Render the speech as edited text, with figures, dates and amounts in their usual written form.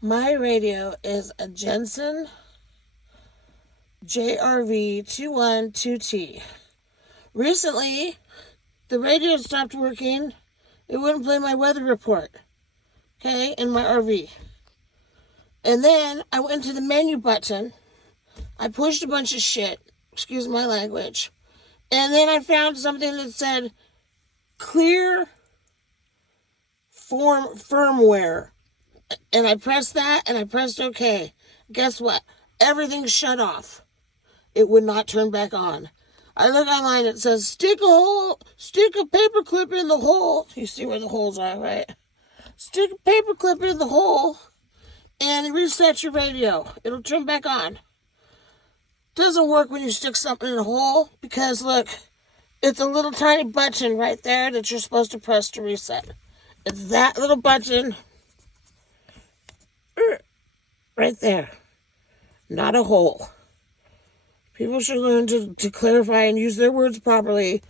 My radio is a Jensen JRV212T. Recently, the radio stopped working. It wouldn't play my weather report, okay, in my RV. And then I went to the menu button. I pushed a bunch of shit, excuse my language. And then I found something that said clear firmware. And I pressed that and I pressed OK. Guess what? Everything shut off. It would not turn back on. I look online, it says stick a paper clip in the hole. You see where the holes are, right? Stick a paper clip in the hole and reset your radio. It'll turn back on. Doesn't work when you stick something in a hole because look, it's a little tiny button right there that you're supposed to press to reset. It's that little button right there, not a hole. People should learn to clarify and use their words properly